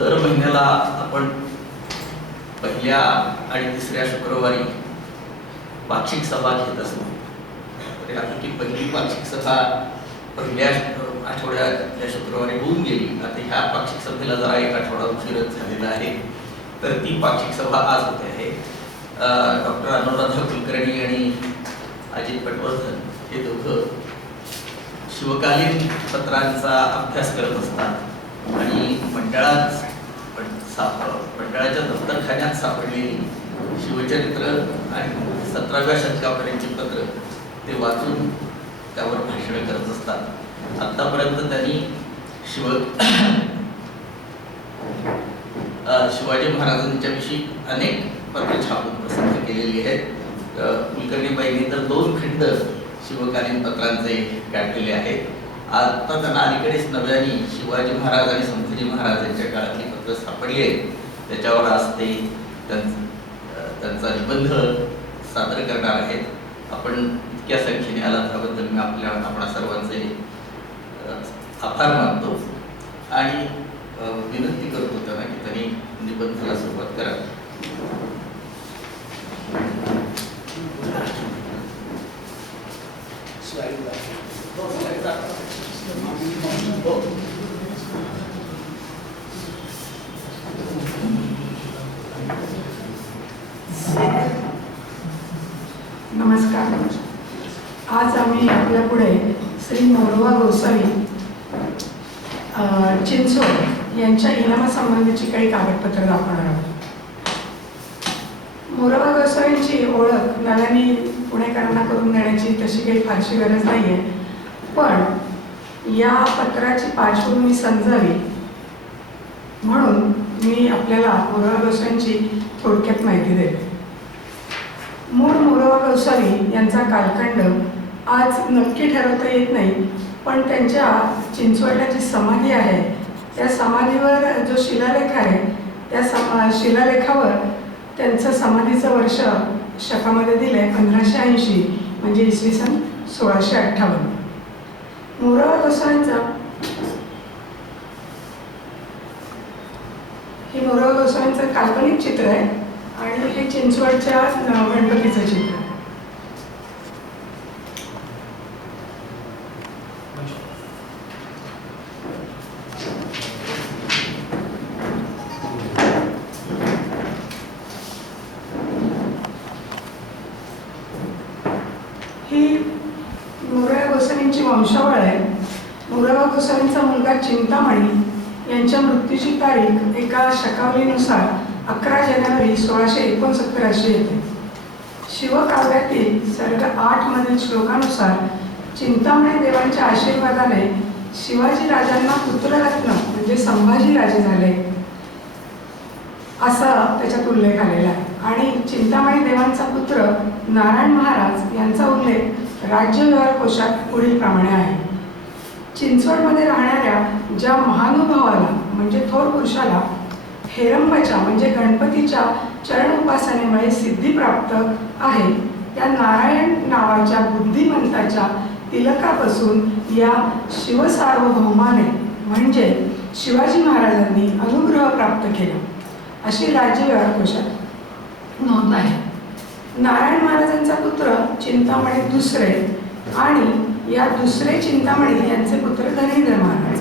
दर महिन्याला आपण पहिल्या आणि तिसऱ्या शुक्रवारी पाक्षिक सभा घेत असतो. तर यापैकी पहिली पाक्षिक सभा पहिल्या आठवड्यातल्या शुक्रवारी होऊन गेली. आता ह्या पाक्षिक सभेला जरा एक आठवडा उशीरच झालेला आहे. तर ती पाक्षिक सभा आज होते आहे. डॉक्टर अनुराधा कुलकर्णी आणि अजित पटवर्धन हे दोघं शिवकालीन पत्रांचा अभ्यास करत असतात आणि मंडळाच्या दफ्तरखान्यात सापडलेली शिवचरित्र आणि 17व्या शतकापर्यंतची पत्र ते वाचून त्यावर भाषण करत असतात. आतापर्यंत त्यांनी शिवाजी महाराजांच्या विषयी अनेक पत्र छापून प्रसिद्ध केलेली आहेत. कुलकर्णीबाईंनी तर 2 खंड शिवकालीन पत्रांचे काढलेले आहेत. आता त्यांना अलीकडेच नव्याने शिवाजी महाराज आणि संभाजी महाराज यांच्या काळातली पत्र सापडली आहेत. त्याच्यावर आज ते त्यांचा निबंध सादर करणार आहेत. आपण इतक्या संख्येने आला त्याबद्दल मी आपणा सर्वांचे आभार मानतो आणि विनंती करतो त्यांना की त्यांनी निबंधाला सुरुवात करावी. नमस्कार. आज आम्ही आपल्या पुढे श्री मोरोबा गोसावी चिंचवड यांच्या इनामासंबंधीची काही कागदपत्र दाखवणार आहोत. मोरोबा गोसावींची ओळख नव्याने पुणेकरांना करून देण्याची तशी काही फारशी गरज नाही आहे, पण या पत्राची पार्श्वभूमी समजावी म्हणून मी आपल्याला मोरोबा गोसावींची थोडक्यात माहिती देते. मूळ मोरोबा गोसावी यांचा कालखंड आज नक्की ठरवता येत नाही, पण त्यांच्या चिंचवडला जी समाधी आहे त्या समाधीवर जो शिलालेख आहे त्या शिलालेखावर त्यांचं समाधीचं वर्ष शकामध्ये दिलं आहे 1580 म्हणजे इसवी सन 1658. मोरोबा गोसावींचा हे मोरोबा गोसावींचं काल्पनिक चित्र आहे आणि हे चिंचवडच्या गणपतीचं चित्र आहे. ही मोरोबा गोसावींची वंशावळ आहे. मोरोबा गोसावींचा मुलगा चिंतामणी यांच्या मृत्यूची तारीख एका शकावलीनुसार 11 जानेवारी 1669 अशी येते. शिवकाव्यातील सर्ग 8 मधील श्लोकानुसार चिंतामणी देवांच्या आशीर्वादाने शिवाजी राजांना पुत्ररत्न म्हणजे संभाजी राजे झाले असा त्याच्यात उल्लेख आलेला आहे. आणि चिंतामणी देवांचा पुत्र नारायण महाराज यांचा उल्लेख राज्य व्यवहार कोशात पुढील प्रमाणे आहे. चिंचवडमध्ये राहणाऱ्या ज्या महानुभावाला म्हणजे थोर पुरुषाला हेरंबाच्या म्हणजे गणपतीच्या चरण उपासनेमुळे सिद्धी प्राप्त आहे त्या नारायण नावाच्या बुद्धिमंताच्या तिलकापासून या शिवसार्वभौमाने म्हणजे शिवाजी महाराजांनी अनुग्रह प्राप्त केला अशी राज्य व्यवहार कोशात नोंद आहे. नारायण महाराजांचा पुत्र चिंतामणी दुसरे आणि या दुसरे चिंतामणी यांचे पुत्र धरणीधर महाराज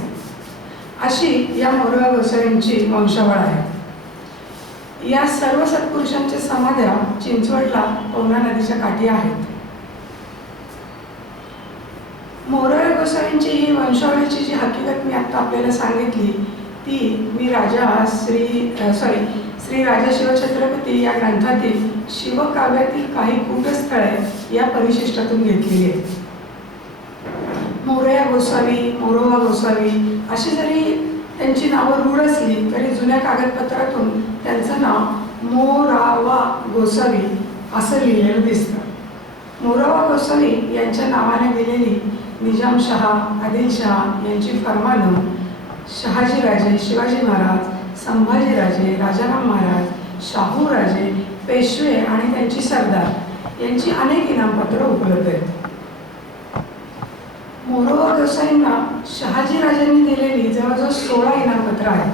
अशी या मोरोबा गोसावींची वंशावळ आहे. या सर्व सत्पुरुषांच्या समाध्या चिंचवडला पवना नदीच्या काठी आहेत. मोरोबा गोसावींची ही वंशावळीची जी हकीकत मी आता आपल्याला सांगितली ती मी श्री राजा शिवछत्रपती या ग्रंथातील शिवकाव्यातील काही कूटस्थळे या परिशिष्टातून घेतलेली आहे. मोरोबा गोसावी अशी जरी त्यांची नावं रूढ असली तरी जुन्या कागदपत्रातून त्यांचं नाव मोरावा गोसावी असं लिहिलेलं दिसतं. मोरोबा गोसावी यांच्या नावाने दिलेली निजामशहा आदिलशहा यांची फरमानं शहाजीराजे शिवाजी महाराज संभाजीराजे राजाराम महाराज शाहूराजे पेशवे आणि त्यांची सरदार यांची अनेक इनामपत्र उपलब्ध आहेत. मोरोबा गोसावींना शहाजीराजांनी दिलेली जवळजवळ 16 इनामपत्र आहेत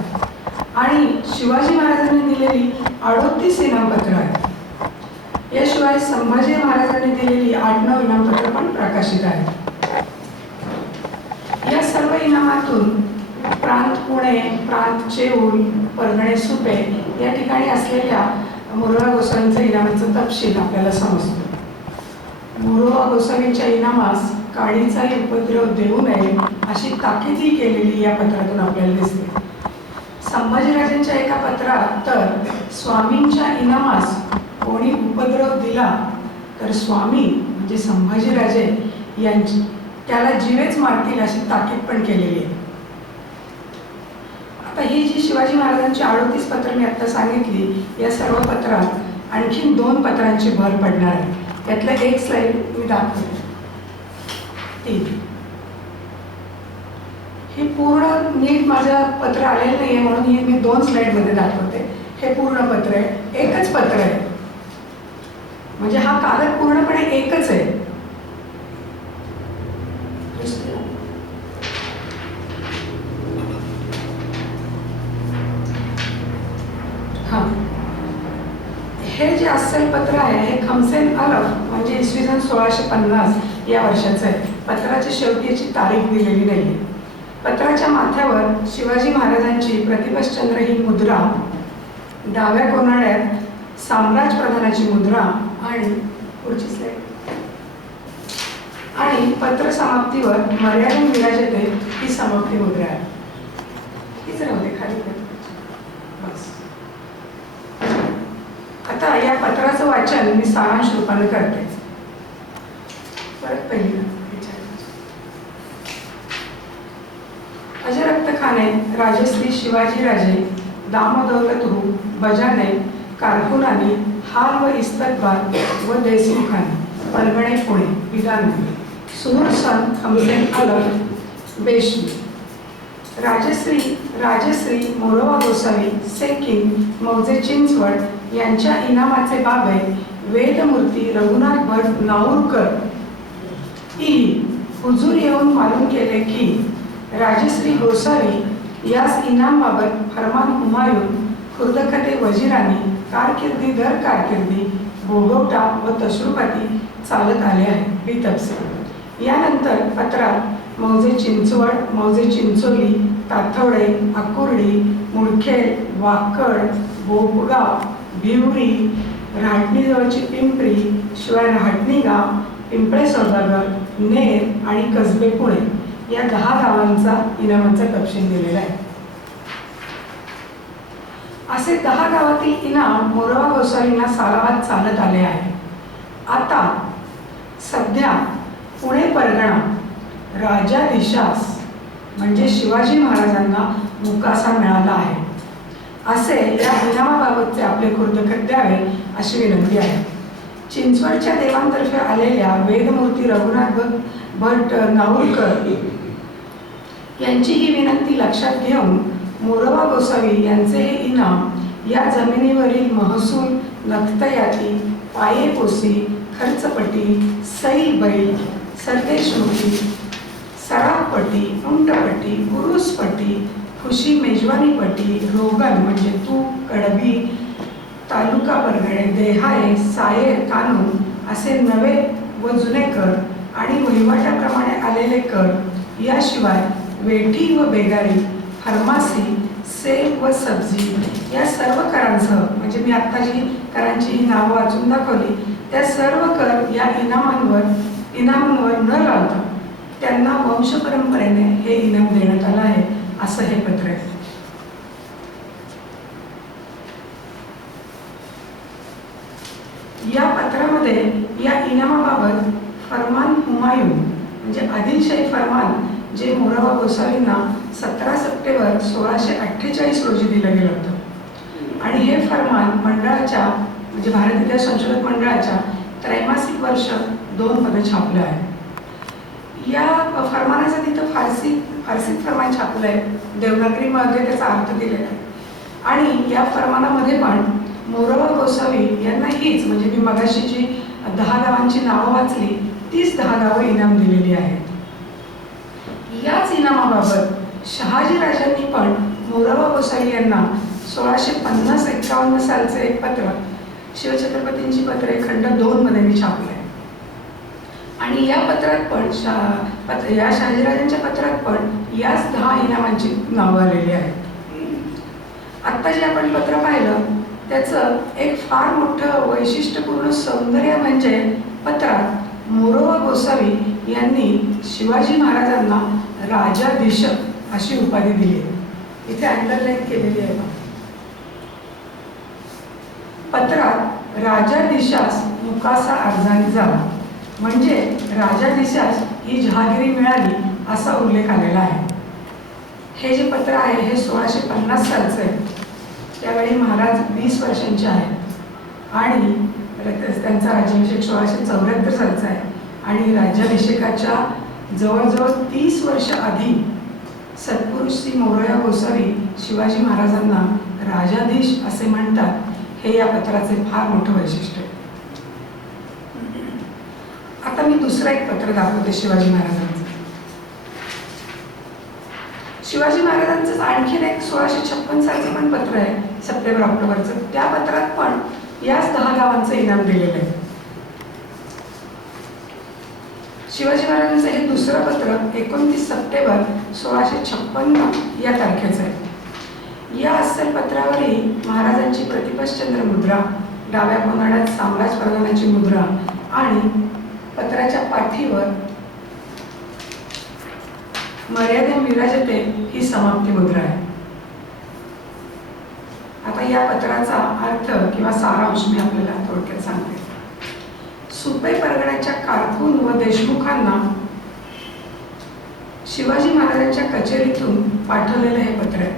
आणि शिवाजी महाराजांनी दिलेली 38 इनामपत्र आहेत. याशिवाय संभाजी महाराजांनी दिलेली 8-9 इनामपत्र पण प्रकाशित आहेत. या सर्व इनामातून प्रांत पुणे, प्रांत चेऊर, परगणे सुपे या ठिकाणी असलेल्या मोरोबा गोसावींच्या इनामांचा तपशील आपल्याला समजतो. मोरोबा गोसावींच्या इनामास काडीचाही उपद्रव देऊ नये अशी ताकीदही केलेली या पत्रातून आपल्याला दिसते. संभाजीराजांच्या एका पत्रात तर स्वामींच्या इनामास कोणी उपद्रव दिला तर स्वामी म्हणजे संभाजीराजे यांची त्याला जीवेच मारतील अशी ताकीद पण केलेली आहे. आता ही जी शिवाजी महाराजांची 38 पत्र मी आता सांगितली, या सर्व पत्रात आणखीन 2 पत्रांची भर पडणार आहे. त्यातलं एक स्लाइड मी दाखवते. ही पूर्ण नीट माझं पत्र आलेलं नाही आहे म्हणून ही मी 2 स्लाइडमध्ये दाखवते. हे पूर्ण पत्र आहे, एकच पत्र आहे, म्हणजे हा कागद पूर्णपणे एकच आहे. हे जे अस्सल पत्र आहे हे खमसेन अलफ म्हणजे इसवी सन 1650 या वर्षाचं आहे. पत्राच्या शेवटी याची तारीख दिलेली नाही. पत्राच्या माथ्यावर शिवाजी महाराजांची प्रतिपश्चंद्र ही मुद्रा, डाव्या कोनाड्यात साम्राज्य प्रधानाची मुद्रा आणि पुढची स्लाइड आणि पत्र समाप्तीवर मर्यादून विराजते ही समाप्ती मुद्रा आहे. हीच राहू दे खाली बस. आता या पत्राचं वाचन मी सारांश रूपाने करते. परत पहिली अजरक्त खाने राजश्री शिवाजीराजे दामदौलतरू बजाने कारकुनानी हाल व इस्तकबार व देशमुखानी परगणे पुणे विधान सुहूर सन खमसेन अलफ बेशमी राजश्री मोरोबा गोसावी सेकिंग मौजे चिंचवड यांच्या इनामाचे बाबे वेदमूर्ती रघुनाथ भट नाऊरकर ही हुजूर येऊन मालूम केले की राजश्री गोसावी यास इनामबाबत फरमान हुमायून खुर्दखते वजीरानी कारकिर्दी दर कारकिर्दी भोगवटा व तशरुपाती चालत आले आहे. ही तपसील. यानंतर पत्रात मौजे चिंचवड, मौजे चिंचोली, ताथवडे, आकुर्डी, मुळखेड, वाकड, बोपगाव, भिवरी, राहटणीजवळची पिंपरी, शिवाय राहटणी गाव, पिंपळे सौदागर, नेर आणि कसबे पुणे या 10 गावांचा इनामाचा तपशील दिलेला आहे. असे 10 गावातील इनाम मोरोबा गोसावींना सालाबाद चालत आले आहे. आता सध्या पुणे परगणा राजाधीशास म्हणजे शिवाजी महाराजांना मुकासा मिळाला आहे असे या इनामाबाबतचे आपले खुर्दखत द्यावे अशी विनंती आहे. चिंचवडच्या देवांतर्फे आलेल्या वेदमूर्ती रघुनाथ भट नाऊरकर यांची ही विनंती लक्षात घेऊन मोरोबा गोसावी यांचे हे इनाम या जमिनीवरील महसूल, नक्तयाती, पायेपोसी, खर्चपटी, सैल बैल, सरदेशमुखी, सराफपटी, उंटपटी, उरुसपटी, खुशी मेजवानीपटी, रोगन म्हणजे तूप, कडबी, तालुका परगणे, देहाये, सायर, कानून असे नवे व जुने कर आणि वहिवाटाप्रमाणे आलेले कर याशिवाय वेठी व बेगारी, फार्मासी, सेब व सब्जी या सर्व करांसह म्हणजे मी आत्ता जी करांची ही नावं वाचून दाखवली त्या सर्व कर या इनामांवर न लावता त्यांना वंशपरंपरेने हे इनाम देण्यात आलं आहे असं हे पत्र आहे. या पत्रामध्ये या इनामाबाबत फरमान हुमायून म्हणजे आदिलशाही फरमान जे मोरोबा गोसावींना 17 सप्टेंबर 1648 रोजी दिलं गेलं होतं आणि हे फरमान मंडळाच्या म्हणजे भारत इतिहास संशोधक मंडळाच्या त्रैमासिक वर्ष 2 मध्ये छापलं आहे. या फरमानाचा तिथं फारसीत फरमान छापलं आहे, देवनागरीमध्ये त्याचा अर्थ दिलेला आहे आणि या फरमानामध्ये पण मोरोबा गोसावी यांना हीच म्हणजे मी मगाशी जी 10 गावांची नावं वाचली तीच 10 गावं इनाम दिलेली आहेत. याच इनामाबाबत शहाजी राजांनी पण मोराबा गोसावी यांना 1650-51 सालचे एक पत्र, शिवछत्रपतींची पत्रे खंड 2 मध्ये मी छापले. आणि या पत्रात पण या शहाजीराजांच्या पत्रात पण याच 10 इनामांची नावं आलेली आहेत. आत्ता जे आपण पत्र पाहिलं त्याचं एक फार मोठं वैशिष्ट्यपूर्ण सौंदर्य म्हणजे पत्रात मोरोबा गोसावी यांनी शिवाजी महाराजांना राजाधीश अशी उपाधी दिली आहे. इथे अंडरलाईन केलेली आहे. पत्रात राजाधीशास मुकासा अर्जाने झाला, म्हणजे राजाधीशास ही जहागिरी मिळाली असा उल्लेख आलेला आहे. हे जे पत्र आहे हे 1650 सालचं आहे. त्यावेळी महाराज 20 वर्षांचे आहेत आणि त्यांचा राज्याभिषेक 1674 सालचा आहे. आणि राज्याभिषेकाच्या जवळजवळ 30 वर्ष आधी सत्पुरुष श्री मोरया गोसावी शिवाजी महाराजांना राजाधीश असे म्हणतात. हे या पत्राचे फार मोठं वैशिष्ट्य आहे. आता मी दुसरं एक पत्र दाखवते शिवाजी महाराजांचं. शिवाजी महाराजांचं आणखीन एक 1656 सालचं पण पत्र आहे, सप्टेंबर-ऑक्टोबरचं. त्या पत्रात पण याच 10 गावांचं इनाम दिलेलं आहे. शिवाजी महाराजांचं हे दुसरं पत्र 29 सप्टेंबर 1656 या तारखेचं आहे. या अस्सल पत्रावरही महाराजांची प्रतिपश्चंद्र मुद्रा, डाव्या कोनाड्यात साम्राज्य प्रधानाची मुद्रा आणि पत्राच्या पाठीवर मर्यादा विराजते ही समाप्ती मुद्रा आहे. आता या पत्राचा अर्थ किंवा सारांश मी आपल्याला थोडक्यात सांगते. सुपे परगण्याच्या कारकून व देशमुखांना शिवाजी महाराजांच्या कचेरीतून पाठवलेलं हे पत्र आहे.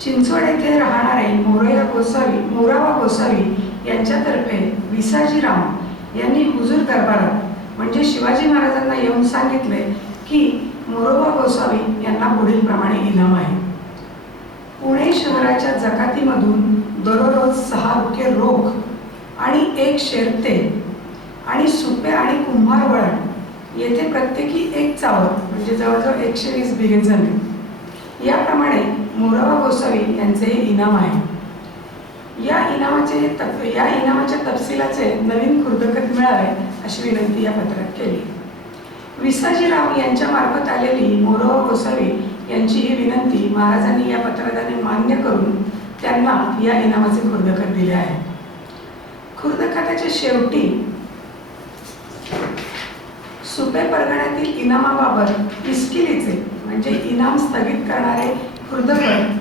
चिंचवड येथे राहणारे मोराबा गोसावी यांच्यातर्फे विसाजीराव यांनी हुजूर दरबारात म्हणजे शिवाजी महाराजांना येऊन सांगितले की मोरोबा गोसावी यांना पुढील प्रमाणे इनाम आहे. पुणे शहराच्या जकातीमधून दररोज 6 रुपये रोख आणि 1 शेर तेल आणि सुपे आणि कुंभार वळण येथे प्रत्येकी 1 चावत म्हणजे जवळजवळ 120 बिघे जमीन याप्रमाणे मोराबा गोसावी यांचे हे इनाम आहे. या इनामाच्या तपशिलाचे नवीन खुर्दकत मिळावे अशी विनंती या पत्रात केली. विसाजीराव यांच्या मार्फत आलेली मोरोबा गोसावी यांची ही विनंती महाराजांनी या पत्राद्वारे मान्य करून त्यांना या इनामाचे खुर्दखत दिले आहे. खुर्दखताच्या शेवटी सुपे परगण्यातील इनामाबाबत इस्किलीचे म्हणजे इनाम स्थगित करणारे खुर्दखत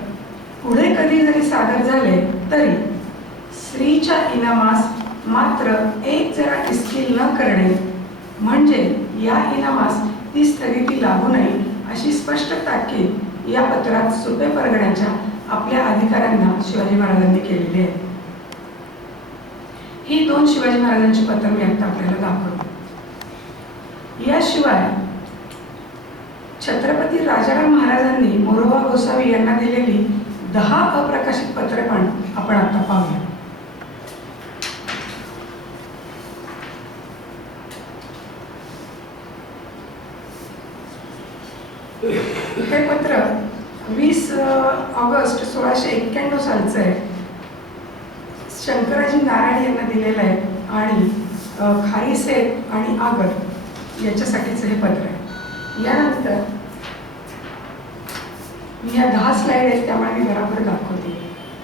पुढे कधी जरी सादर झाले तरी स्त्रीच्या इनामास मात्र एक जरा इस्किल न करणे म्हणजे या इनामास ती स्थगिती लागू नये अशी स्पष्ट ताकीद या पत्रात सुपे परगण्याच्या आपल्या अधिकाऱ्यांना शिवाजी महाराजांनी केलेली आहे. ही 2 शिवाजी महाराजांची पत्र मी आता आपल्याला दाखवतो. याशिवाय छत्रपती राजाराम महाराजांनी मोरोबा गोसावी यांना दिलेली 10 अप्रकाशित पत्रे पण आपण आता पाहूया. हे पत्र 20 ऑगस्ट 1691 सालचं आहे. शंकराजी नारायण यांना दिलेलं आहे आणि खारीसेठ आणि आगर याच्यासाठीचं हे पत्र आहे. यानंतर मी या 10 स्लाईड आहेत त्यामुळे मी बरोबर दाखवते.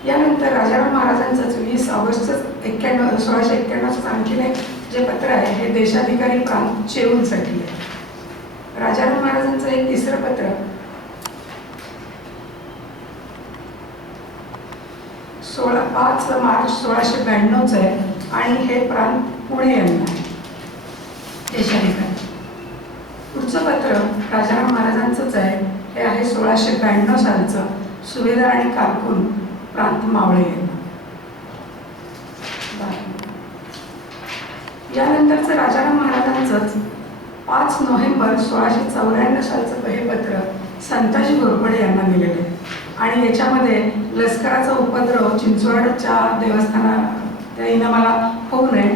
यानंतर राजाराम महाराजांचंच 20 ऑगस्ट 1691 आणखीन एक जे पत्र आहे हे देशाधिकारी प्रांत चेऊलसाठी आहे. राजाराम महाराजांचं एक तिसरं पत्र 5 मार्च 1692 आहे आणि हे प्रांत पुणे यांना आहे देशाधिकारी. पुढचं पत्र राजाराम महाराजांचंच आहे. हे आहे 1692 सालचं, सुभेदार आणि कारकून प्रांत मावळे यांना. यानंतरचं राजाराम महाराजांचंच 5 नोव्हेंबर 1694 सालचं हे पत्र संताजी घोरपडे यांना दिलेलं आहे आणि याच्यामध्ये लष्कराचा उपद्रव चिंचवडच्या देवस्थानात त्या इनामाला होऊ नये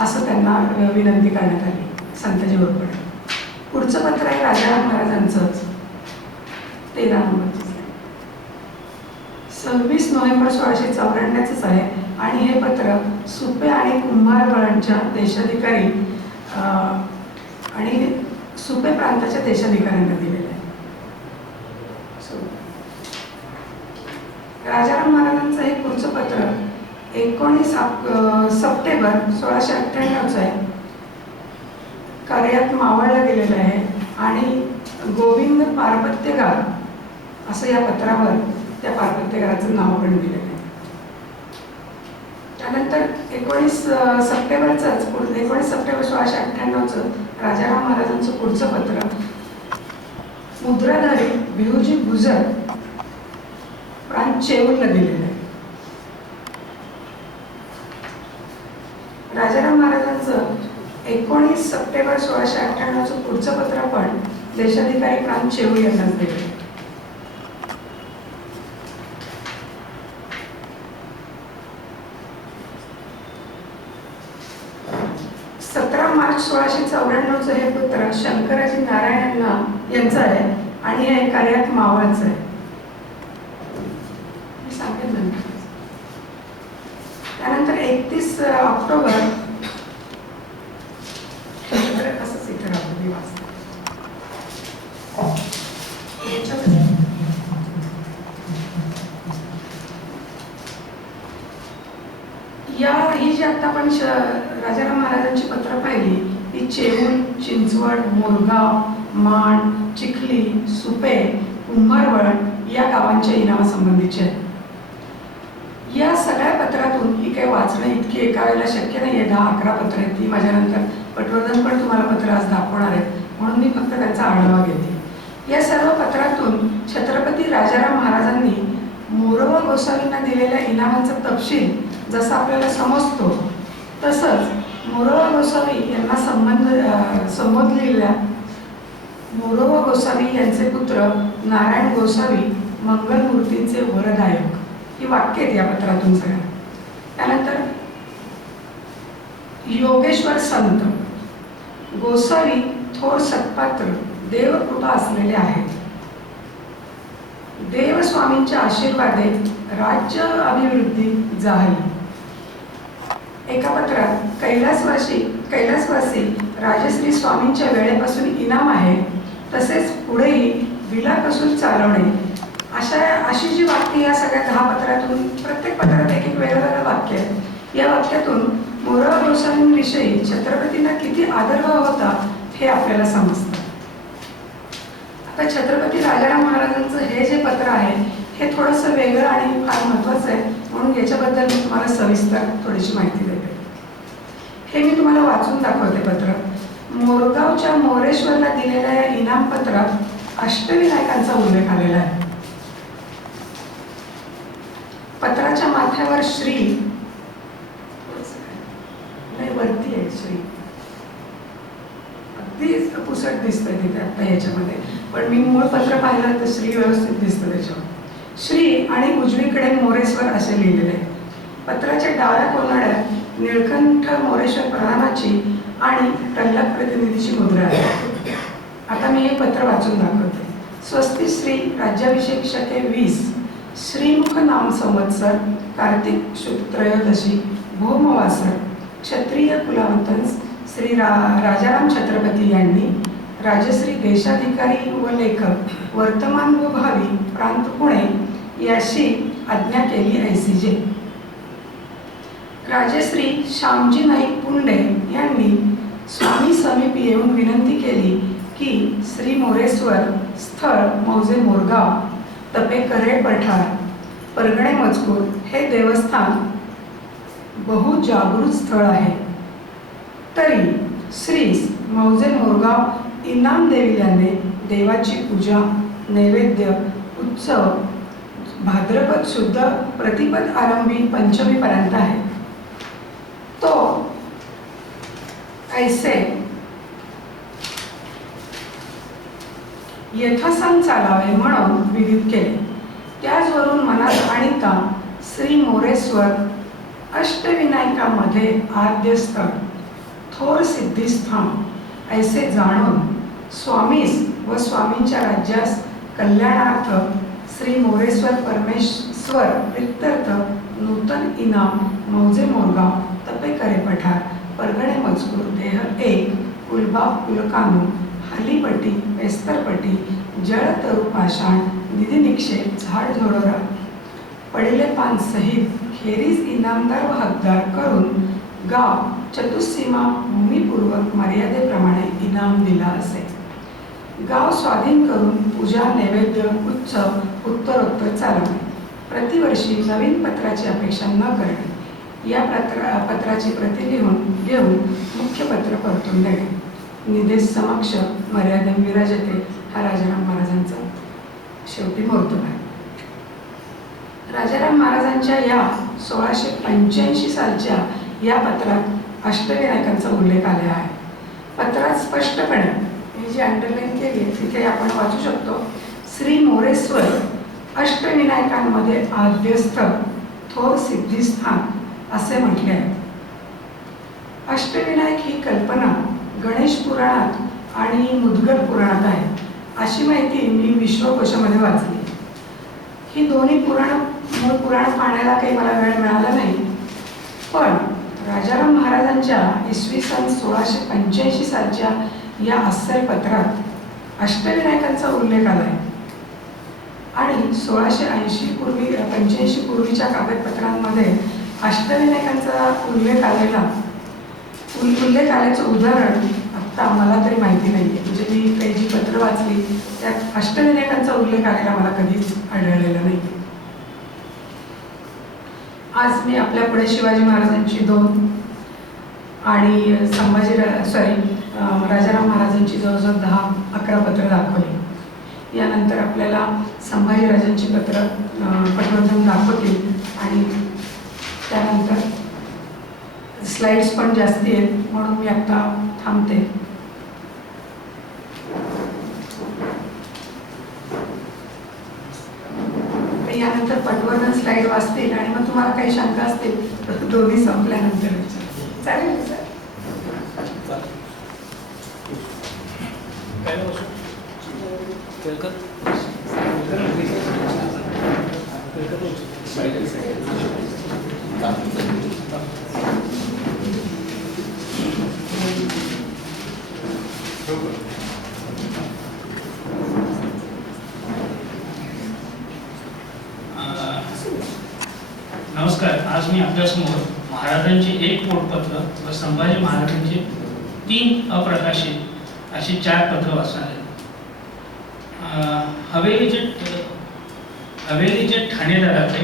असं त्यांना विनंती करण्यात आली संताजी घोरपडे. पुढचं पत्र आहे राजाराम महाराजांचंच 13 नंबरचं. 26 नोव्हेंबर 1694च आहे आणि हे पत्र सुपे आणि कुंभारगडांच्या देशाधिकारी आणि सुपे प्रांताच्या देशाधिकाऱ्यांना दिलेलं आहे. राजाराम महाराजांचं हे पुढचं पत्र 19 सप्टेंबर 1698 आहे. कार्यात मावळला गेलेलं आहे आणि गोविंद पारपत्यगार असं या पत्रावर त्या पारपत्यगाराचं नाव पण दिलेलं आहे. त्यानंतर 19 सप्टेंबर 1698चं राजाराम महाराजांचं पुढचं पत्र मुद्राधारी भिऊजी गुजर प्रांत चेऊरला दिलेलं आहे. राजाराम महाराजांचं 19 सप्टेंबर 1698चं पुढचं पत्र पण देशाधिकारी प्रांत चेऊर यांनाच दिलं. 17 मार्च 1694चं हे पत्र शंकराजी नारायण यांचं आहे आणि हे कार्यात मावळचं आहे. सांगेन नंतर. त्यानंतर 31 ऑक्टोबर असंच इथे राहतो मी वाचते. ही जी आता आपण राजाराम महाराजांची पत्र पाहिली ती चेऊर, चिंचवड, मोरगाव, माण, चिखली, सुपे, कुंभारवड या गावांच्या इनामासंबंधीचे आहेत. या सगळ्या पत्रातून ही काही वाचणं इतकी एका वेळेला शक्य नाही आहे. 10-11 पत्र आहेत. ती माझ्यानंतर पटवर्धन पण तुम्हाला पत्र आज दाखवणार आहेत म्हणून मी फक्त त्यांचा आढावा घेते. या सर्व पत्रातून छत्रपती राजाराम महाराजांनी मोरवा गोसावींना दिलेल्या इनामांचा तपशील जसा आपल्याला समजतो तसंच मोरवा गोसावी यांना संबोधलेल्या मोरवा गोसावी यांचे पुत्र नारायण गोसावी मंगलमूर्तींचे वरदायक ही वाक्य आहेत या पत्रातून सगळ्या. त्यानंतर योगेश्वर संत गोसावी थोर सत्पात्र देवकृपा असलेले आहेत. देवस्वामींच्या आशीर्वादे राज्य अभिवृद्धी झाली. एका पत्रात कैलासवासी राजश्री स्वामींच्या वेळेपासून इनाम आहे तसेच पुढेही विलाकसून चालवणे अशी जी वाक्य या सगळ्या 10 पत्रातून प्रत्येक पत्रात एक वेगवेगळं वाक्य आहे. या वाक्यातून मोरवा गोसावींविषयी छत्रपतींना किती आदरभाव होता हे आपल्याला समजतं. आता छत्रपती राजाराम महाराजांचं हे जे पत्र आहे हे थोडंसं वेगळं आणि फार महत्त्वाचं आहे म्हणून याच्याबद्दल मी तुम्हाला सविस्तर थोडीशी माहिती देते. हे मी तुम्हाला वाचून दाखवते पत्र. मोरगावच्या मोरेश्वरला दिलेल्या या इनाम पत्रात अष्टविनायकांचा उल्लेख आलेला आहे. पत्राच्या माथ्यावर श्री नाही वरती आहे श्री अगदी पुसट दिसतंय तिथे आता याच्यामध्ये पण मी मूळ पत्र पाहिलं तर श्री व्यवस्थित दिसतं त्याच्यावर. श्री आणि उजवीकडे मोरेश्वर असे लिहिलेले आहे. पत्राच्या डाव्या कोनाड्यात निळकंठ मोरेश्वर प्रधानाची आणि टल्लक प्रतिनिधीची मुद्रा आहे. आता मी हे पत्र वाचून दाखवते. स्वस्ती श्री राज्याभिषेक शके 20 श्रीमुख नाम संवत्सर कार्तिक शुक्ल त्रयोदशी भौमवासर क्षत्रिय कुलावतंस श्री राजाराम छत्रपती यांनी राजश्री देशाधिकारी व लेखक वर्तमान व भावी प्रांत पुणे याशी आज्ञा केली ऐसीजे. राजश्री श्यामजी नाईक पुंडे यांनी स्वामी समीप येऊन विनंती केली की श्री मोरेश्वर स्थळ मौजे मोरगाव तपे करे पठार परगणे मजकूर हे देवस्थान बहु जागृत स्थळ आहे. तरी श्री मौजे मोरगाव इनाम देविल्याने देवाची पूजा नैवेद्य उत्सव भाद्रपद शुद्ध प्रतिपद आरंभी पंचमीपर्यंत आहे. तो ऐसे यथासंग चालावे म्हणून विदित केले. त्याचवरून मनात आणिता श्री मोरेश्वर अष्टविनायकामध्ये आद्यस्थ थोर सिद्धिस्थान ऐसे जाणून स्वामीस व स्वामींच्या राज्यास कल्याणार्थ श्री मोरेश्वर स्वर रिक्तर्थ नूतन इनाम मौजे मोरगाव तपे करे पठार परगणे मजकूर देह 1 कुलबाग कुलकानू हालीपट्टी पेस्तरपट्टी जळ तरु पाषाण निधी निक्षेप झाड झोडोरा पडिले पान सहित खेरीज इनामदार व हकदार करून गाव चतुसीमा भूमिपूर्वक मर्यादेप्रमाणे इनाम दिला असे. गाव स्वाधीन करून पूजा नैवेद्य उत्सव उत्तरोत्तर चालवणे. प्रतिवर्षी नवीन पत्राची अपेक्षा न करणे. या पत्राची प्रति घेऊन मुख्य पत्र परतून देणे. निदेश समक्ष मर्यादा विराजते हा राजाराम महाराजांचा शेवटी महत्त्व आहे. राजाराम महाराजांच्या या 1685 सालच्या या पत्रात अष्टविनायकांचा उल्लेख आला आहे. पत्रात स्पष्टपणे मी जी अंडरलाईन केली आहे तिथे आपण वाचू शकतो. श्री मोरेश्वर अष्टविनायकांमध्ये आद्यस्थ थोर सिद्धिस्थान असे म्हटले आहे. अष्टविनायक ही कल्पना गणेश पुराणात आणि मुद्गल पुराणात आहे अशी माहिती मी विश्वकोशामध्ये वाचली. ही दोन्ही मूळ पुराण पाहण्याला काही मला वेळ मिळाला नाही, पण राजाराम महाराजांच्या इसवी सन 1685 सालच्या या अस्सल पत्रात अष्टविनायकांचा उल्लेख आला आहे आणि 1685 पूर्वीच्या कागदपत्रांमध्ये अष्टविनायकांचा उल्लेख आल्याचं उदाहरण आत्ता मला तरी माहिती नाही आहे. म्हणजे मी काही जी पत्र वाचली त्यात अष्टविनायकांचा उल्लेख आलेला मला कधीच आढळलेला नाही. आज मी आपल्या पुढे शिवाजी महाराजांची 2 आणि राजाराम महाराजांची जवळजवळ 10-11 पत्र दाखवली. यानंतर आपल्याला संभाजीराजांची पत्र पटवर्धन दाखवतील आणि त्यानंतर स्लाइड्स पण जास्ती आहेत म्हणून मी आता थांबते. यानंतर पटवर्धन स्लाइड वाचतील आणि मग तुम्हाला काही शंका असतील तर दोन्ही संपल्यानंतर विचार. चालेल सर? नमस्कार. आज मी आपल्यासमोर महाराजांचे एक पोटपत्र व संभाजी महाराजांचे 3 अप्रकाशित अशी 4 पत्र वाचणार आहेत. हवेलीचे ठाणेदाराचे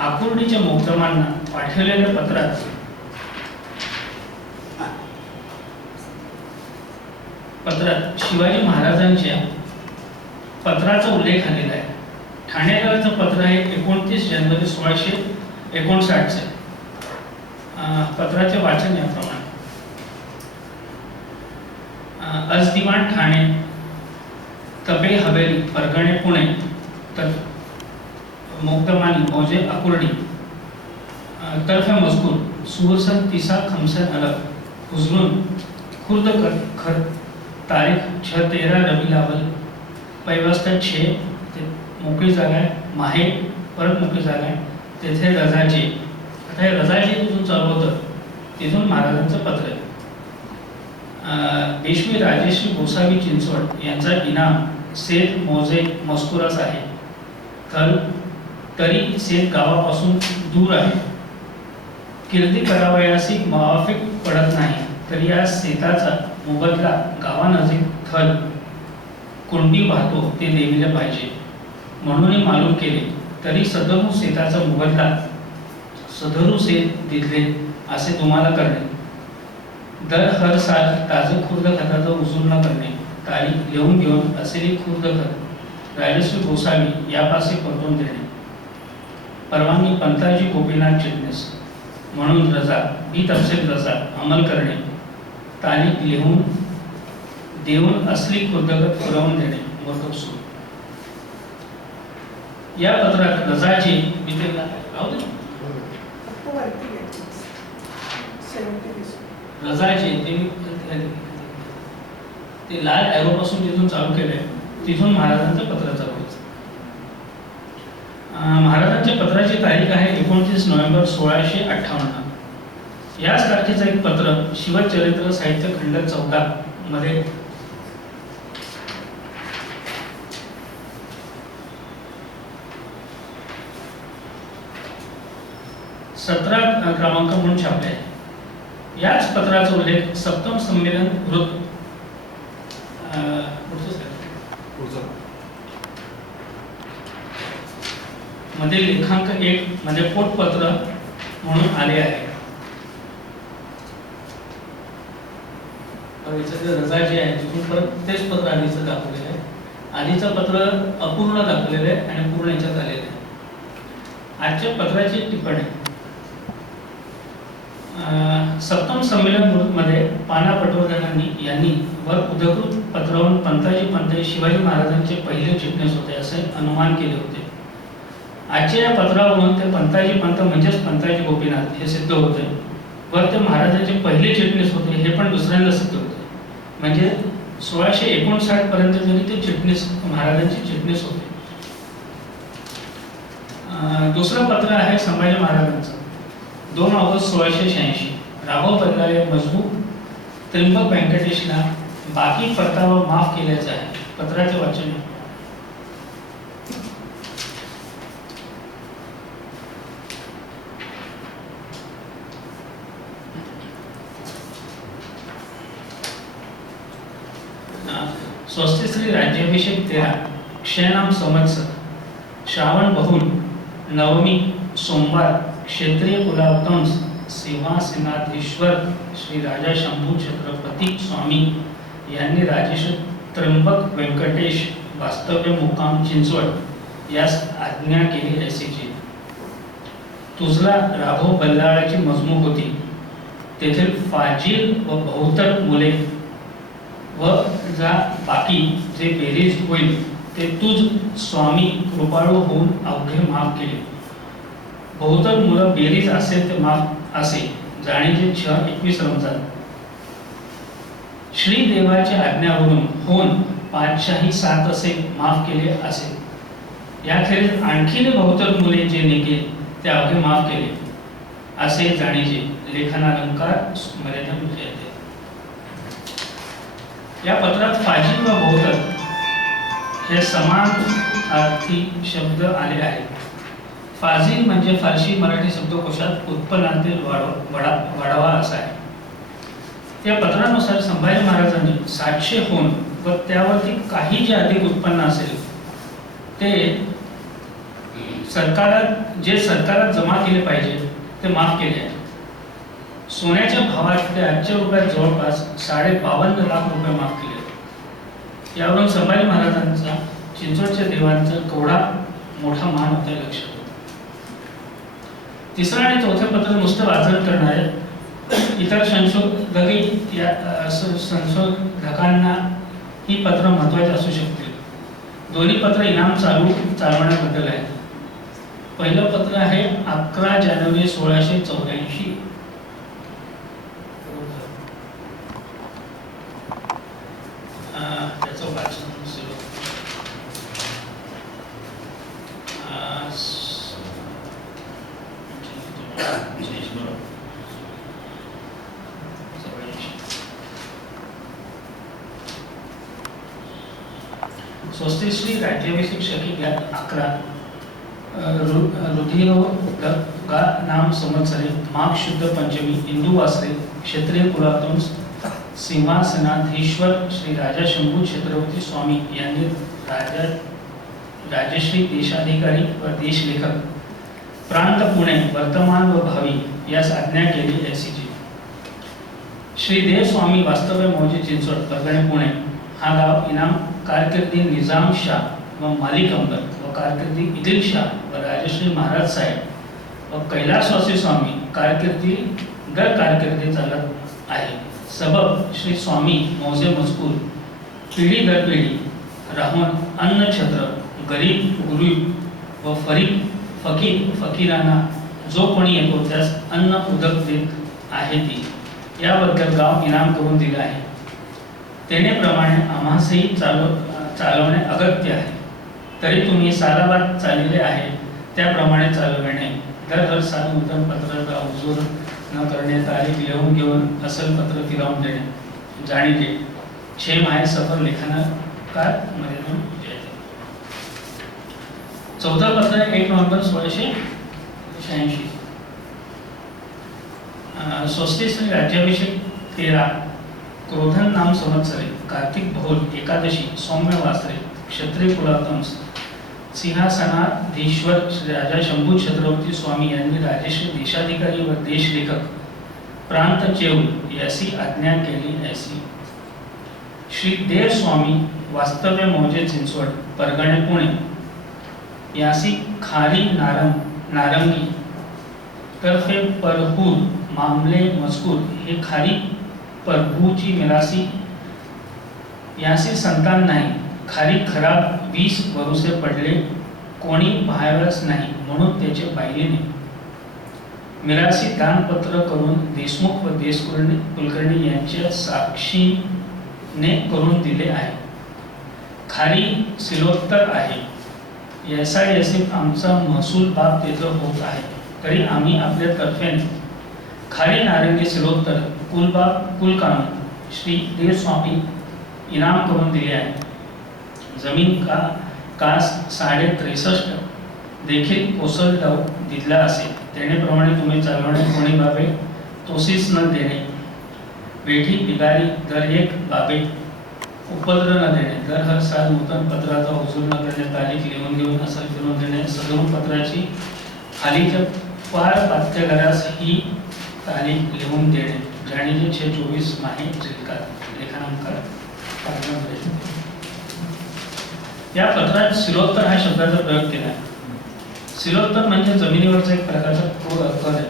आकुर्डीच्या मोक्तमांना पाठवलेल्या पत्रात शिवाजी महाराजांच्या पत्राचा उल्लेख आलेला आहे. ठाणेदाराचं पत्र आहे 29 जानेवारी 1659. पत्राचे वाचन याप्रमाणे. आज दिवाण ठाणे तपे हवेली परगणे पुणे तर मोक्तमानी मौजे आकुर्डी तर्फे मजकूर सुरसन तिसा खमसन अलग उजलून खुर्द खर तारीख 6-13 रबी लावल पैवस्ता 6 ते मोकळी जागा आहे. माहे परत मोकळी जागा आहे तेथे रजाचे. आता हे रजाचे तिथून चालू होतं तिथून महाराजांचं पत्र आहे. पेशवी राजेश्री गोसावी चिंचवड यांचा इनाम सेत मौजे मस्कुरास आहे. तरी सेत गावापासून दूर आहे. कीर्ती करावयासी माफिक पडत नाही तरी या सेताचा मोबदला गावानजीक थल कोंडी वाहतो ते देविले पाहिजे म्हणून मालूम केले तरी सदरू सेताचा मोबदला सदरू सेत दिले असे तुम्हाला करणे. दर हर साल ताजे खुर्द खताचं उजून न करणे. तारीख लिहून घेऊन असलेली खुर्द खत राजश्री गोसावी यापाशी परतून देणे. परवानगी पंताजी गोपीनाथ चिटणीस म्हणून रजा ही तपशील रजा अंमल करणे. तारीख लिहून देऊन असली खुर्दगत पुरवून देणे. मोठं सुरू. या पत्रात रजाची रजाचे ते लाल ॲरोपासून जिथून चालू केलंय तिथून महाराजांचं पत्र चालू होतं. महाराजांच्या पत्राची तारीख आहे 29 नोव्हेंबर 1658. याच तारखेचं एक पत्र शिवचरित्र साहित्य खंड 14 मध्ये 17 क्रमांक म्हणून छापले आहे. याच पत्राचा उल्लेख सप्तम संमेलन मध्ये लेखांक 1 मध्ये पोटपत्र म्हणून आले आहे. रजा जी आहे तिथून परत तेच पत्र आधीचं दाखवलेलं आहे. आधीचं पत्र अपूर्ण दाखवलेलं आहे आणि पूर्ण याच्यात आलेलं आहे. आजच्या पत्राची टिप्पणी सप्तम संमेलन मध्ये पाना पटवर्धनांनी यांनी वर उद्धकृत पत्रावरून पंताजी शिवाजी महाराजांचे पहिले चिटणीस होते असे अनुमान केले होते. आजच्या या पत्रावरून ते पंताजी पंत म्हणजेच पंताजी गोपीनाथ हे सिद्ध होते. वर ते महाराजांचे पहिले चिटणीस होते हे पण दुसऱ्यांदा सिद्ध होते. म्हणजे 1659 पर्यंत तरी ते चिटणीस महाराजांचे चिटणीस होते. दुसरं पत्र आहे संभाजी महाराजांचं 2 ऑगस्ट 1686. राघव बल्लाळे मजबूत त्र्यंबक व्यंकटेशला बाकी परतावा माफ केल्याचं आहे. पत्राचे वाचन स्वस्ति श्री राज्याभिषेक 13 क्षयनाम संवत्सर श्रावण बहुल नवमी सोमवार क्षेत्रीय कुलावतंस सिंहासनाधीश्वर श्री राजा शंभू छत्रपती स्वामी यांनी राजेश्वर त्र्यंबक व्यंकटेश वास्तव्य मुक्काम चिंचवड यास आज्ञा केली अशीची. तुझला राघव बल्लाळाची मजमूक होती. तेथील फाजील व बहुतर मुले व जा बाकी जे बेरीज होईल ते तुझ स्वामी कृपाळू होऊन अवघे माफ केले. बहुतर मुलं बेरीज असेल ते माफ असे जाणीचे 21 रमजान श्री देवाच्या आज्ञावरून होऊन पाचशाही 7 असे माफ केले असे. याखेरीज आणखीन बहुतर मुले जे नेके ते अवघे माफ केले असे जाणीचे. लेखनालंकार मर्यादम जयते. या पत्रात फाजील व बहुतर हे समान अर्थी शब्द आले आहेत. फाजील म्हणजे फारसी मराठी शब्दकोशात उत्पन्नातील वाढावा असा आहे. त्या पत्रानुसार संभाजी महाराजांनी 700 होऊन व त्यावरती काही जे अधिक उत्पन्न असेल ते सरकारात जमा केले पाहिजे ते माफ केले आहे. सोन्याच्या भावात ते आजच्या रुपयात जवळपास 52.5 लाख रुपये माफ केले. यावरून संभाजी महाराजांचा चिंचवडच्या देवांचा केवढा मोठा मान होता लक्षात. तिसरं आणि चौथं पत्र नुसतं वाचन करणारे इतर संशोधकांना ही पत्र महत्त्वाची असू शकतील. दोन्ही पत्र इनाम चालवण्याबद्दल आहे. पहिलं पत्र आहे 11 जानेवारी 1684. त्याचं वाचन स्वस्ति श्री राज्याभिषेक शकी 11 रुधिरोगा नाम संवत्सरे माघ शुद्ध पंचमी हिंदू वासरे क्षेत्रीय कुलावतंस सिंहासनाधीश्वर श्री राजा शंभू छत्रपती स्वामी यांनी राजश्री देशाधिकारी व देशलेखक प्रांत पुणे वर्तमान व भावी यास आज्ञा केली अशीची. श्री देव स्वामी वास्तव्य मौजे चिंचवड परगणे पुणे हा गाव इनाम कारकिर्दी निजाम शाह व मालिक अंबर व कारकिर्दी इदिल शाह व राजश्री महाराज साहेब व कैलासवासी स्वामी कारकिर्दी कारकिर्दी चालत आहे. सबब श्री स्वामी मौजे मजकूर पिढी दर पिढी राहून अन्न छत्र गरीब गुरीब व फकीरांना जो कोणी येतो त्यास अन्न उदक देत आहे ती याबद्दल गाव इनाम करून दिले आहे. तेनेप्रमाणे आम्हासही चालवणे अगत्य आहे. तरी तुम्ही सालाबाद चाललेले आहे त्याप्रमाणे चालविणे, दर हर साल नूतन पत्राचा उजूर न करणे, तारीख लिहून घेऊन असल पत्र फिरवून देणे, जाणीजे 6 माहे सफर लेखनकार मध्ये 14 पत्र 1 नोव्हेंबर 1686. स्वस्ति श्री राज्याभिषेक 13 क्रोधन नाम संवत्सरे कार्तिक बहुल एकादशी सौम्य वासरे क्षत्रिय कुलातम सिंहासनाधीश्वर श्री राजा शंभू छत्रपती स्वामी यांनी राजेश्री देशाधिकारी व देशलेखक प्रांत चेऊल यासी आज्ञा केली ऐसी. श्री देव स्वामी वास्तव्य मौजे चिंचवड परगणे पुणे यासी खारी नारंगी तर्फे परहूर मामले मजकूर हे खारी परभूची मिरासी यासी संतान नाही, खारी खराब 20 वरुसे पडले, कोणी पाहावयास नाही म्हणून त्याचे पाहिलेने. मिरासी दानपत्र करून देशमुख व कुलकर्णी यांच्या साक्षीने करून दिले आहे. खारी सिलोत्तर आहे, यसायसी आमचा महसूल बाब तेथे होत आहे, तरी आम्ही आपल्या तर्फेने खारी नारंगी सिलोत्तर कुलकानून श्री देव स्वामी इनाम करून दिले आहे. जमीन कास 63.5 देखील कोसळडाव दिला असेल, त्यानेप्रमाणे तुम्ही चालवणे, कोणी बाबे तोसीस न देणे, वेठी बिगारी दर एक बाबे उपद्र न देणे, दर हर साल नूतन पत्राचा उजूर न करणे, तारीख लिहून घेऊन असल फिरून देणे, सदरून पत्राची खालीच्या पार पात्यघरास ही तारीख लिहून देणे, जाणीजे 24 माहे लेखनांकार. या पत्रात सिलोत्तर हा शब्दाचा प्रयोग केला आहे. सिलोत्तर म्हणजे जमिनीवरचा एक प्रकारचा क्रूर अर्थ आहे.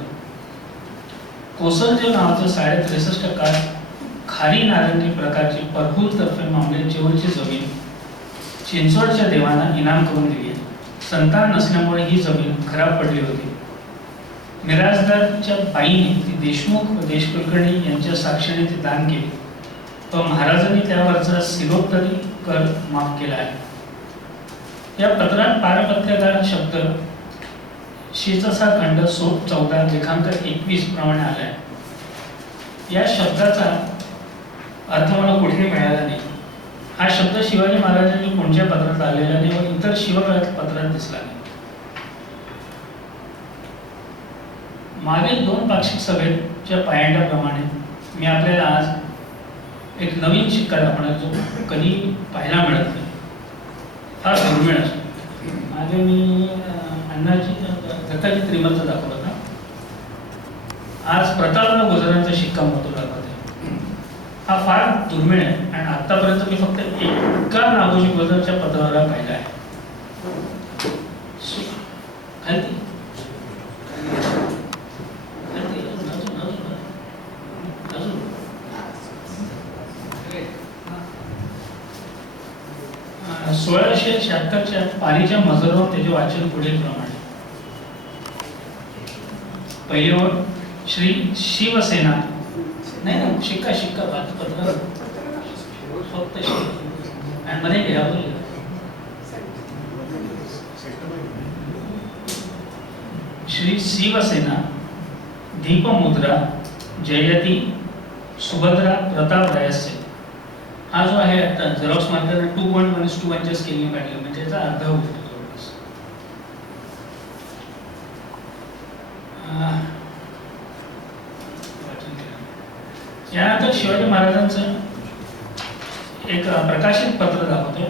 कोसलदेव नावाचं 63.5 खारी नारंगी प्रकारची परहूर तर्फे मामले चेऊलची जमीन चिंचवडच्या देवांना इनाम करून दिली आहे. संतान नसल्यामुळे ही जमीन खराब पडली होती. मिराजदारच्या बाईने ती देशमुख व देशकुलकर्णी यांच्या साक्षीने ती दान केली व महाराजांनी त्यावरचा सिलोत्तरी कर माफ केला आहे. या पत्रात पारपत्यकार शब्द शेषसा खंड 14 लेखांकर 21 प्रमाणे आला आहे. या शब्दाचा अर्थ मला कुठेही मिळाला नाही. हा शब्द शिवाजी महाराजांनी कोणत्या पत्रात आलेला नाही व इतर शिवपत्रात दिसला नाही. मागील 2 पाक्षिक सभेच्या पायंड्याप्रमाणे मी आपल्याला आज एक नवीन शिक्का दाखवणार जो कधी पाहायला मिळत नाही, फार दुर्मिळ असतो. मागे मी अण्णाची दत्ताजी त्रिमलचा दाखवला होता, आज प्रतापराव गुजरांचा शिक्कामोर्तब दाखवते. हा फार दुर्मिळ आहे आणि आतापर्यंत मी फक्त एका नागोजी गुजरच्या पत्राला पाहिला आहे. खालती अजून 1676च्या पालीच्या मजरावर त्याचे वाचन पुढील प्रमाणे. पहिली ओळ श्री शिवसेना नाही ना, शिक्का पत्र फक्त आणि मध्ये घ्या श्री शिवसेना दीपमुद्रा जयती सुभद्रा प्रताप रायस्य. हा जो आहे आता झेरॉक्स मार्कर 2.1:1 स्केलिंग काढले म्हणजे याचा अर्धा होतो. यानंतर शिवाजी महाराजांचं एक प्रकाशित पत्र दाखवतो.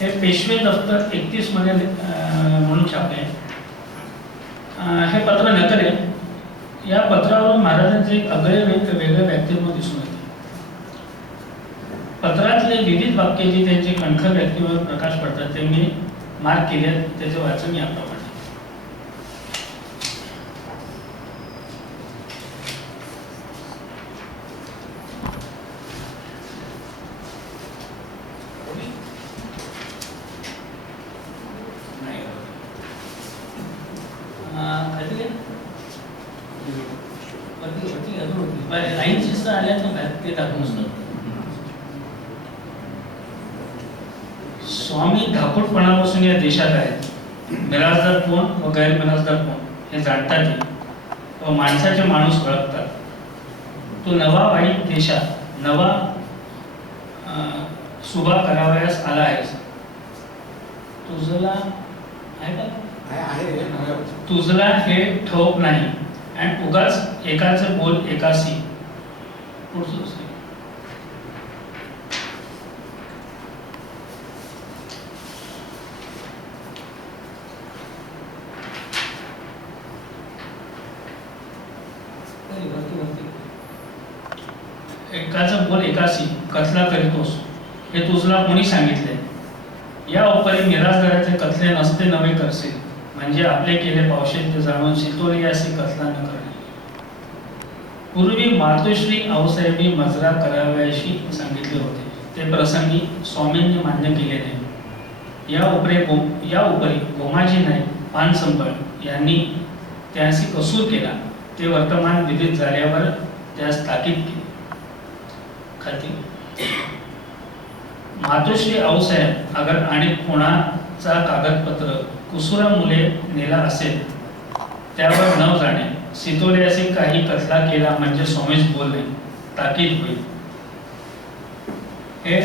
हे पेशवे दफ्तर 31 मध्ये म्हणून छापले. हे पत्र नकल आहे. या पत्रावर महाराजांचे एक वेगळे व्यक्तित्व दिसून येते. पत्रातले विविध वाक्य जे त्यांचे कणखर व्यक्तीवर प्रकाश पडतात ते मी मार्क केले. त्याचे वाचन याप्रमाणे. स्वामी धाकूटपणापासून या देशात आहेत. मिराजदार कोण व गैरमिराजदार कोण हे जाणतात येईल व माणसाचे माणूस ओळखतात. तो नवा वाईट देशात नवा सुभा करावयास आला आहेस. तुझला आहे का? तुझला हे ठाऊक नाही आणि उगाच एकाचे बोल एकासी. पुढचं एकाचं बोल एकासी कथला करीतोस हे तुझला कोणी सांगितले. या उपरी मिराजदाराचे कथले नसते नवे करशील म्हणजे आपले केले पावशे ते जाणून शितोली असे कथला न करणे. पूर्वी मातोश्री आऊसाहेबी मजरा कराव्याशी सांगितले होते. ते प्रसंगी स्वामींनी मान्य केले नाही. या उपरी गोमाजी नाईक पानसंबळ यांनी त्याशी कसूर केला. ते वर्तमान विदित झाल्यावर त्यास ताकीद केली. मातोश्री आऊसाहेब अगर आणि कोणाचा कागदपत्र कुसुरा मुले नेला असेल त्यावर न जाणे. सितोले असे काही कथला केला म्हणजे स्वामीच बोलले ताकीद होईल. हे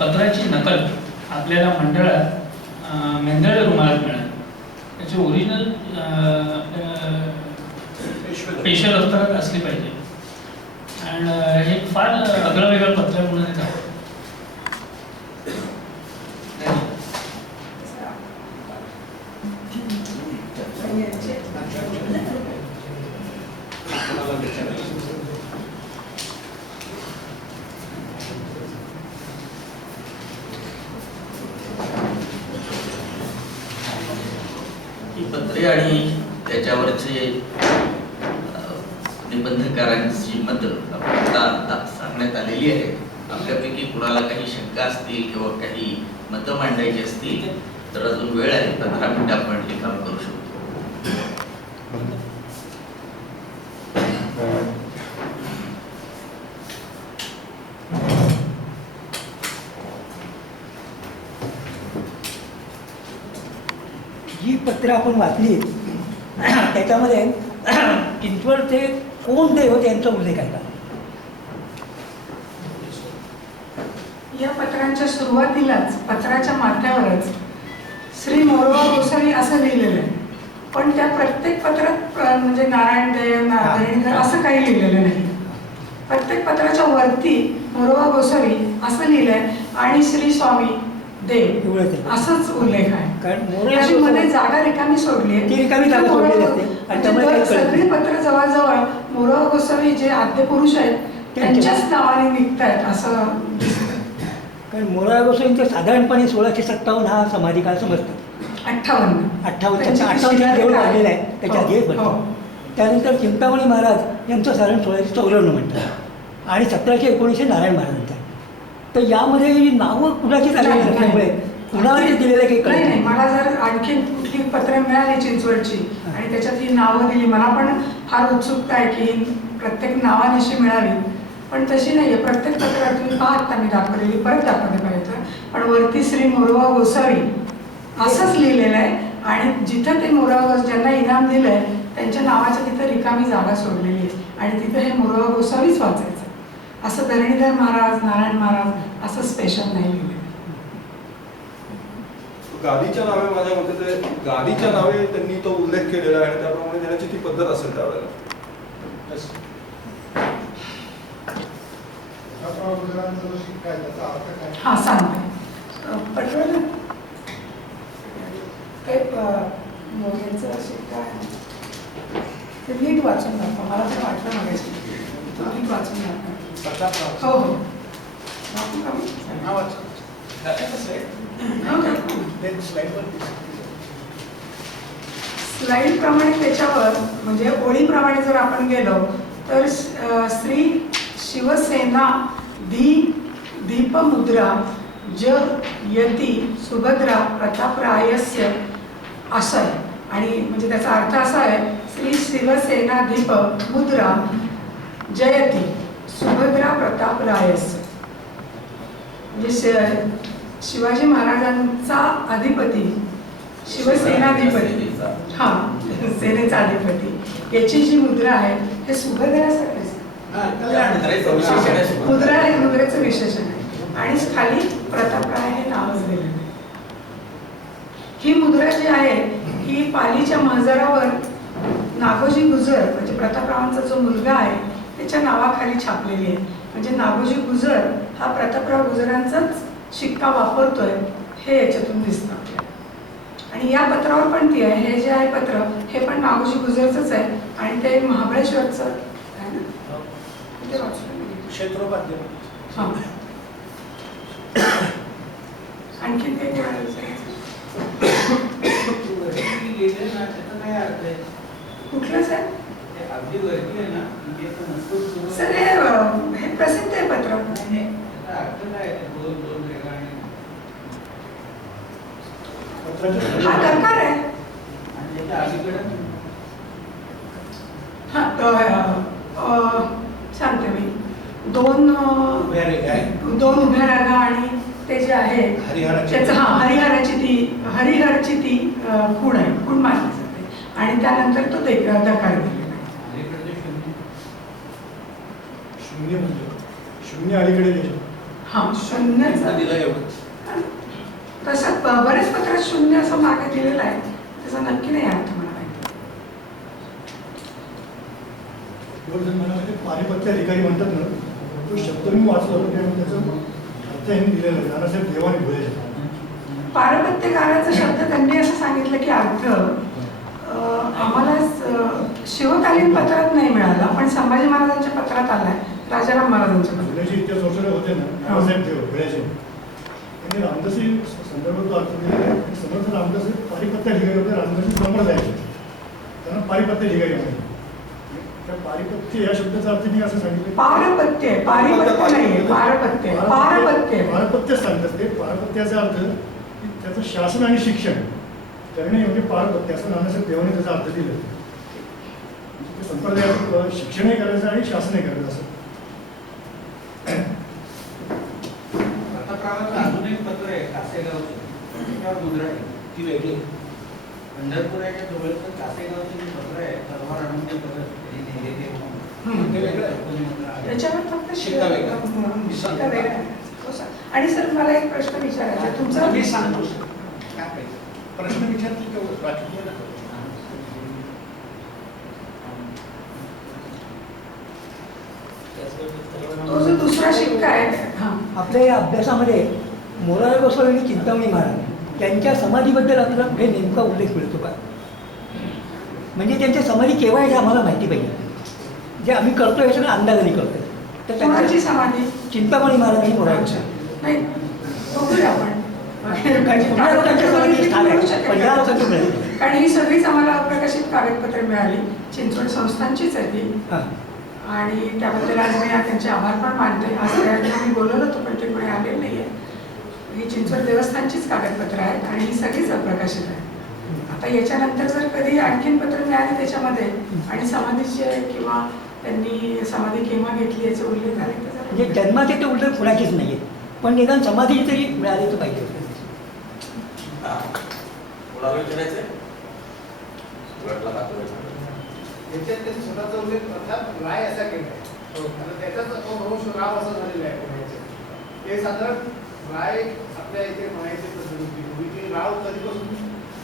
पत्राची नकल आपल्याला मंडळात मेंदळे रुमालात मिळाली. त्याचे ओरिजिनल पेशल दफ्तरात असली पाहिजे. आणि हे फार आगळं वेगळं पत्र म्हणून हे झालं. ही पत्रे आणि त्याच्यावरचे निबंधकारांची मतं आता सांगण्यात आलेली आहे. आपल्यापैकी कुणाला काही शंका असतील किंवा काही मतं मांडायची असतील तर अजून वेळ आहे. 15 मिनिटं आपण हे काम करू शकतो. जी पत्र आपण वाचली त्याच्यामध्ये चिंचवडचे कोण देव यांचा उल्लेख आहे का? या पत्रांच्या सुरुवातीलाच पत्राच्या माथ्यावरच श्री मोरवा गोसावी असं लिहिलेलं आहे. पण त्या प्रत्येक पत्रात म्हणजे नारायण देव नारायण असं काही लिहिलेलं नाही. प्रत्येक पत्राच्या वरती मोरवा गोसावी असं लिहिलंय आणि श्री स्वामी देव असंच उल्लेख आहे. कारण मध्ये जागा रिकामी सोडली आहे. ती रिकामी जागा सोडलेली असते आणि त्यामुळे सगळी पत्र जवळजवळ मोरवा गोसावी जे आद्य पुरुष आहेत त्यांच्याच नावाने निघतायत असं दिसतं. कारण मोरवा गोसावींचं साधारणपणे 1657 हा समाधिकाळ समजतो. 58 देऊळ वाढलेला आहे त्याच्या आधी बनतो. त्यानंतर चिंतामणी महाराज यांचं साधारण 1694 म्हणतात आणि 1719 नारायण महाराज म्हणतात. तर यामध्ये नावं कुणाचीच आलेली नसल्यामुळे कुणाला दिलेलं काही कळत नाही. मला जर आणखी कुठली पत्र मिळाली चिंचवडची आणि त्याच्यात ही नावं दिली मला पण फार उत्सुकता आहे की प्रत्येक नावानिशी मिळावी. पण तशी नाही आहे. प्रत्येक पत्रात तुम्ही पाहता मी दाखवलेली परत दाखवते पाहिजे पण वरती श्री मोरवा गोसावी असंच लिहिलेलं आहे आणि जिथं ते मोरवा ज्यांना इनाम दिलं आहे त्यांच्या नावाच्या तिथं रिकामी जागा सोडलेली आहे आणि तिथं हे मोरवा गोसावीच वाचायचं. असं धरणीधर महाराज नारायण महाराज असं स्पेशल नाही लिहिलेलं. गादीच्या नावे माझ्या मते ते गादीच्या नावे त्यांनी तो उल्लेख केलेला आहे आणि त्याप्रमाणे देण्याची ती पद्धत असेल त्यावेळेला. हां सांगते. पटवलं काय मोगेचं शिक्का ते नीट वाचून दाखवा. मला तर वाटलं मागायची नीट वाचून दाखवा. हो हो दाखवू का मी? स्लाइड प्रमाणे त्याच्यावर म्हणजे ओळीप्रमाणे जर आपण गेलो तर श्री शिवसेना दीपमुद्रा ज यती सुभद्रा प्रतापरायस्य असं आहे. आणि म्हणजे त्याचा अर्थ असा आहे श्री शिवसेना दीप मुद्रा जयती सुभद्रा प्रतापरायस्य म्हणजे शिवाजी महाराजांचा अधिपती शिवसेनाधिपती, हा सेनेचा अधिपती, याची जी मुद्रा आहे हे सुभद्रासारखं मुद्रा आहे, मुद्रेचं विशेषण आहे आणि खाली प्रतापराय हे नावच दिलेलं आहे. ही मुद्रा जी आहे ही पालीच्या महजरावर नागोजी गुजर म्हणजे प्रतापरावांचा जो मुलगा आहे त्याच्या नावाखाली छापलेली आहे. म्हणजे नागोजी गुजर हा प्रतापराव गुजरांचाच शिक्का वापरतोय हे याच्यातून दिसतं आपल्याला. आणि या पत्रावर पण ती आहे, हे जे आहे पत्र हे पण नागोजी गुजरचंच आहे आणि ते महाबळेश्वरचं आहे ना, ते वाचलं मी. क्षेत्रोपाध्याय. हां, आणखी ते कोणाला विचारायचं? कुठलंच आहे सर? हे प्रसिद्ध आहे पत्र. हा दरकार आहे. हा सांगते मी. दोन उभ्या रागा आणि ते जे आहे त्याचं हरिहरची ती खूण आहे, खूण मानली जाते आणि त्यानंतर तो दकार दिलेला आहे. शून्य अलीकडे लिहिलं. हा शून्याचा तसं बरेच पत्रात शून्य असं मागे दिलेलं आहे, त्याचा नक्की नाही अर्थ मला माहिती. मला पानिपत्य अधिकारी म्हणतात ना, तो शब्द मी वाचलो त्याचा अर्थ यांनी दिलेला आहे. नानासाहेब देवाने भुले. पारपत्यकाराचा शब्द त्यांनी असं सांगितलं की अर्थ आम्हाला शिवकालीन पत्रात नाही मिळाला, पण संभाजी महाराजांच्या पत्रात आलाय, राजाराम महाराजांच्या पत्रात. भुलेचे इतिहास संशोधक होते ना नानासाहेब देव भुलेचे, त्यांनी रामदासी संदर्भ तो अर्थ दिलेला आहे. समर्थ रामदास पारिपत्य अधिकारी होते, रामदासी संप्रदायाचे, त्यांना पारिपत्य अधिकारी म्हणतात. त्या पारिपत्य या शब्दाचा अर्थ मी असं सांगितलं पारपत्य नाहीये, पारपत्य पारपत्य सांगतात. ते पारपत्याचा अर्थ त्याचं शासन आणि शिक्षण करणे म्हणजे पारपत्य, असं नानासाहेब देवाने त्याचा अर्थ दिला. संप्रदायात शिक्षणही करायचं आणि शासनही करायचं असं. अजून एक पत्र आहे कासेगावचं, त्याच्यावर मुद्रा आहे ती वेगळी. पंढरपुराच्या जवळचं कासेगावचं जे पत्र आहे तलवार आणून ते पत्र ते वेगळं आहे. त्याच्यावर फक्त शिक्का वेगळा. शिक्का वेगळा आहे. हो सर. आणि सर मला एक प्रश्न विचारायचा आहे. तुमचा मी सांगतो सर काय पाहिजे प्रश्न विचारतो तेवढं बाकी तो जो दुसरा शिक्का आहे हां आपल्या या अभ्यासामध्ये मोरारबाई गोसावी आणि चिंतामणी महाराज त्यांच्या समाधीबद्दल आपल्याला कुठे नेमका उल्लेख मिळतो का? म्हणजे त्यांच्या समाधी केव्हा आहे हे आम्हाला माहिती पाहिजे. जे आम्ही करतो याच्याने अंदाजाने करतो. तर कोणाची त्यांची समाधी चिंतामणी महाराज आणि मोरारबाई नाही बघूया आपण. कुठल्या लोकांच्या समाधी स्थान आहे पण या लोकांची मिळेल. कारण ही सगळीच आम्हाला अप्रकाशित कागदपत्रे मिळाली. चिंचवड संस्थांचीच आहे ती हां आणि त्याबद्दल आज मी त्यांचे आभार पण मानते. आज त्यावेळेला मी बोलवलं होतं पण ते कोणी आलेलं नाही आहे. ही चिंचवड देवस्थानचीच कागदपत्रं आहेत आणि ही सगळीच अप्रकाशित आहे. आता याच्यानंतर जर कधी आणखीन पत्र मिळाले त्याच्यामध्ये आणि समाधीचे किंवा त्यांनी समाधी केव्हा घेतली याचे उल्लेख आले तर म्हणजे जन्माचे ते उल्लेख कुणाचेच नाही आहेत, पण निदान समाधी तरी मिळाले तर पाहिजे. याच्यात त्यांनी स्वतःचा उल्लेख अर्थात राय असा केला आहे. त्याचाच वंश राव असं झालेलं आहे. ते साधारण राय आपल्या इथे म्हणायचे तसं राव कधीपासून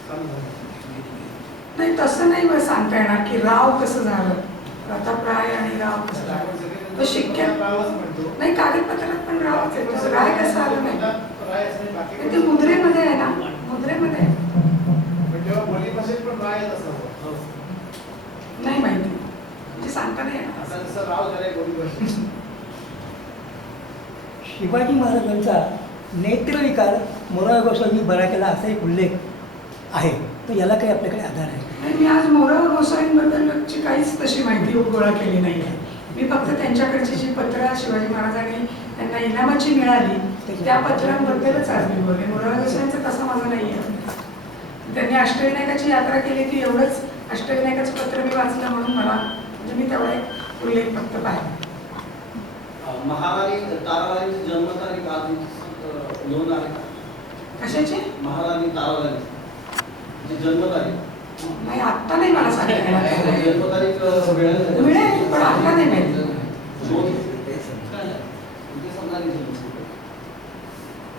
चालू झालं नाही. तसं नाही सांगता येणार की राव कसं झालं, प्रतापराय आणि राव कसं झालं. तो शिक्क्या रावच म्हणतो नाही, कागदपत्रात पण रावच आहे. तसं राय कसं आलं नाही. राय असं नाही, बाकी ते मुद्रेमध्ये आहे ना, मुद्रेमध्ये आहे. पण तेव्हा बोली भाषेत पण रायच असावं नाही माहिती, म्हणजे सांगता नाही येणार. आता जसं राव झालंय बोली भाषेत. शिवाजी महाराजांचा नेत्रविकार मोरारबाई गोसावींनी बरा केला असा एक उल्लेख आहे. तर याला काही आपल्याकडे आधार आहे? आणि मी आज मोरारबाई गोसावींबद्दलची काहीच तशी माहिती गोळा केली नाही आहे. मी फक्त त्यांच्याकडची जी पत्र शिवाजी महाराजांनी त्यांना इनामाची मिळाली त्या पत्रांबद्दलच आज मी बोलले. मोरारबाई गोसावींचं तसं माझं नाही आहे. त्यांनी अष्टविनायकाची यात्रा केली ती एवढंच अष्टविनायकाचं पत्र मी वाचलं म्हणून मला म्हणजे मी तेवढा एक उल्लेख फक्त पाहिला. महावारी तारावारीची जन्मतारीख आज नोंद आहे का? कशाची महाराणी ताराराणी जी जन्मतारीख नाही आत्ता नाही मला सांगितलं जन्मतारीख मिळेल मिळेल पण आत्ता नाही मिळेल.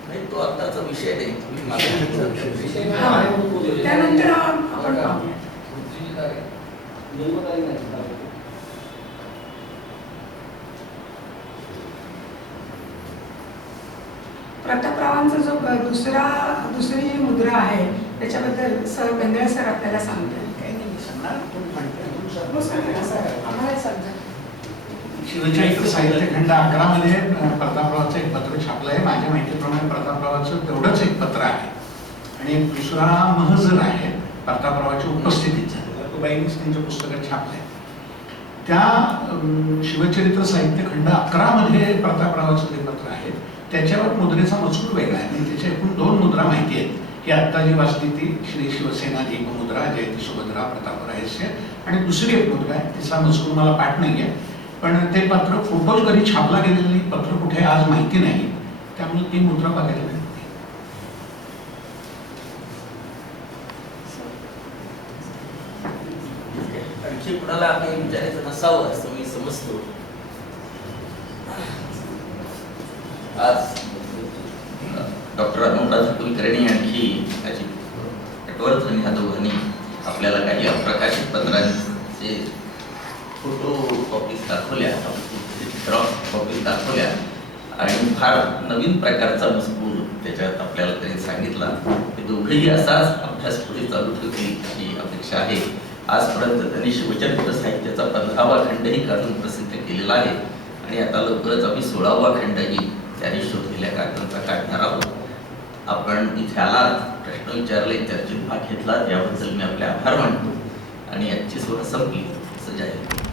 नाही तो आत्ताचा विषय नाही, तुम्ही मागे विषय हा. त्यानंतर आपण पाहूया. जन्मतारीख नाही प्रतापरावांचा जो दुसरी जी मुद्रा आहे त्याच्याबद्दल सर बेंद्रे सर आपल्याला सांगतात. हो सांगा सर, आम्हाला सांगा. शिवचरित्र साहित्य खंड 11 मध्ये प्रतापरावाचं एक पत्र छापलं आहे. माझ्या माहितीप्रमाणे प्रतापरावाचं तेवढंच एक पत्र आहे आणि एक दुसरा महजर आहे प्रतापरावाच्या उपस्थितीचा, तो बाईंनीच त्यांच्या पुस्तकात छापलाय. त्या शिवचरित्र साहित्य खंड 11 मध्ये प्रतापरावाचं जे पत्र आहे त्याच्यावर मुद्रेचा मजकूर वेगळा आहे आणि त्याच्या एकूण 2 मुद्रा माहिती आहेत. ही आत्ता जी वाचली ती श्री शिवसेना दीपमुद्रा जयती सुभद्रा प्रताप रहस्य, आणि दुसरी एक मुद्रा आहे तिचा मजकूर मला पाठ नाही आहे, पण ते पत्र फोटोज कधी छापला गेलेलं नाही, पत्र कुठे आज माहिती नाही, त्यामुळे ती मुद्रा बघायला मिळते. आणखी कुणाला काही विचारायचं नसावं असं मी समजतो. आज डॉक्टर अनुराधा कुलकर्णी आणखी अजित पटवर्धन ह्या दोघांनी आपल्याला काही अप्रकाशित पत्रांचे फोटो कॉपीज दाखवल्या, ड्रॉप कॉपीज दाखवल्या आणि फार नवीन प्रकारचा मजकूर त्याच्यात आपल्याला त्यांनी सांगितला. ते दोघेही असाच अभ्यास पुढे चालू ठेवतील अशी अपेक्षा आहे. आजपर्यंत त्यांनी शिवचरित्र साहित्याचा 15वा खंडही काढून प्रसिद्ध केलेला आहे आणि आता लवकरच आम्ही 16वा खंडही त्यांनी शोधलेल्या कागदांचा काढणार आहोत. आपण इथे आलात, प्रश्न विचारले, चर्चेत भाग घेतला, याबद्दल मी आपले आभार मानतो आणि आजची सोहळा संपली असं जाहीर.